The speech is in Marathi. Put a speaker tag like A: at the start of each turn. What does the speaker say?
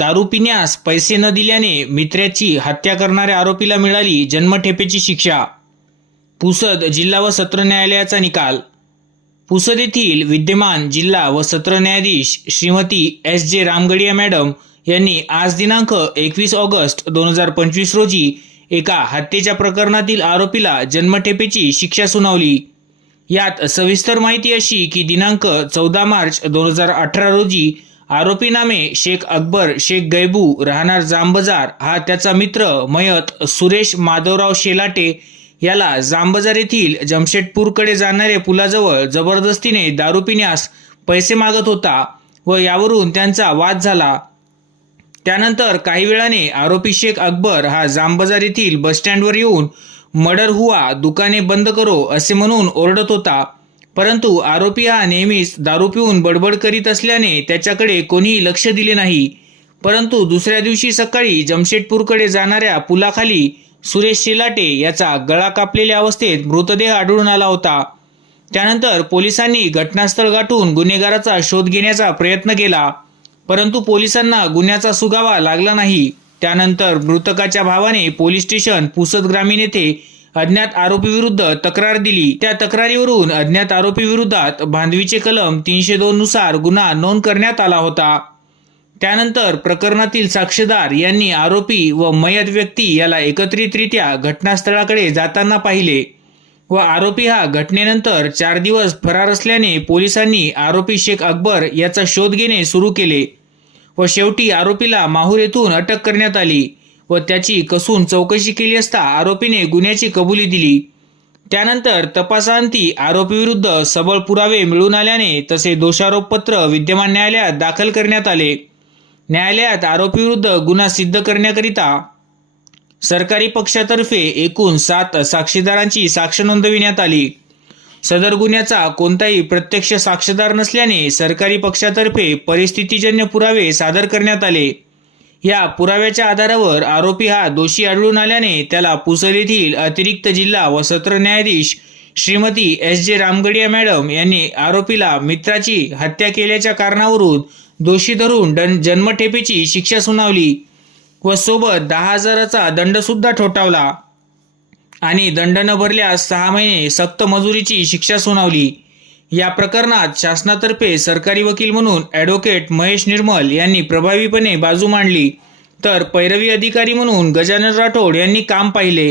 A: दारू पिण्यास पैसे न दिल्याने मित्राची हत्या करणाऱ्या आरोपीला मिळाली जन्मठेपेची शिक्षा. पुसद जिल्हा व सत्र न्यायालयाचा निकाल. पुसद येथील विद्यमान जिल्हा व सत्र न्यायाधीश श्रीमती एस जे रामगडिया मॅडम यांनी आज दिनांक एकवीस ऑगस्ट दोन हजार पंचवीस रोजी एका हत्येच्या प्रकरणातील आरोपीला जन्मठेपेची शिक्षा सुनावली. यात सविस्तर माहिती अशी की दिनांक चौदा मार्च दोन हजार अठरा रोजी आरोपी नामे शेख अकबर शेख गैबू राहणार जांबजार हा त्याचा मित्र मयत सुरेश माधवराव शेलाटे याला जांबजार येथील जमशेदपूरकडे जाणाऱ्या पुलाजवळ जबरदस्तीने दारू पिण्यास पैसे मागत होता व यावरून त्यांचा वाद झाला. त्यानंतर काही वेळाने आरोपी शेख अकबर हा जांबजार येथील बसस्टँडवर येऊन मर्डर हुआ दुकाने बंद करो असे म्हणून ओरडत होता. परंतु आरोपी हा नेहमीच दारू पिऊन बडबड करीत असल्याने त्याच्याकडे कोणीही लक्ष दिले नाही. परंतु दुसऱ्या दिवशी सकाळी जमशेदपूरकडे जाणाऱ्या पुलाखाली सुरेश शेलाटे याचा गळा कापलेल्या अवस्थेत मृतदेह आढळून आला होता. त्यानंतर पोलिसांनी घटनास्थळ गाठून गुन्हेगाराचा शोध घेण्याचा प्रयत्न केला. परंतु पोलिसांना गुन्ह्याचा सुगावा लागला नाही. त्यानंतर मृतकाच्या भावाने पोलीस स्टेशन पुसद ग्रामीण येथे अज्ञात आरोपीविरुद्ध तक्रार दिली. त्या तक्रारीवरून अज्ञात आरोपीविरोधात भांडवीचे कलम तीनशे दोन नुसार गुन्हा नोंद करण्यात आला होता. त्यानंतर प्रकरणातील साक्षीदार यांनी आरोपी व मयत व्यक्ती याला एकत्रितरित्या घटनास्थळाकडे जाताना पाहिले व आरोपी हा घटनेनंतर चार दिवस फरार असल्याने पोलिसांनी आरोपी शेख अकबर याचा शोध घेणे सुरू केले व शेवटी आरोपीला माहूर येथून अटक करण्यात आली. व त्याची कसून चौकशी केली असता आरोपीने गुन्ह्याची कबुली दिली. त्यानंतर तपासांती आरोपीविरुद्ध सबळ पुरावे मिळून आल्याने तसे दोषारोपपत्र विद्यमान न्यायालयात दाखल करण्यात आले. न्यायालयात आरोपीविरुद्ध गुन्हा सिद्ध करण्याकरिता सरकारी पक्षातर्फे एकूण सात साक्षीदारांची साक्ष नोंदविण्यात आली. सदर गुन्ह्याचा कोणताही प्रत्यक्ष साक्षीदार नसल्याने सरकारी पक्षातर्फे परिस्थितीजन्य पुरावे सादर करण्यात आले. या पुराव्याच्या आधारावर आरोपी हा दोषी आढळून आल्याने त्याला पुसद येथील अतिरिक्त जिल्हा व सत्र न्यायाधीश श्रीमती एस जे रामगडिया मॅडम यांनी आरोपीला मित्राची हत्या केल्याच्या कारणावरून दोषी धरून दं जन्मठेपेची शिक्षा सुनावली व सोबत दहा हजाराचा दंडसुद्धा ठोठावला आणि दंड न भरल्यास सहा महिने सक्त मजुरीची शिक्षा सुनावली. या प्रकरणात शासनातर्फे सरकारी वकील म्हणून ॲडव्होकेट महेश निर्मल यांनी प्रभावीपणे बाजू मांडली. तर पैरवी अधिकारी म्हणून गजानन राठोड यांनी काम पाहिले.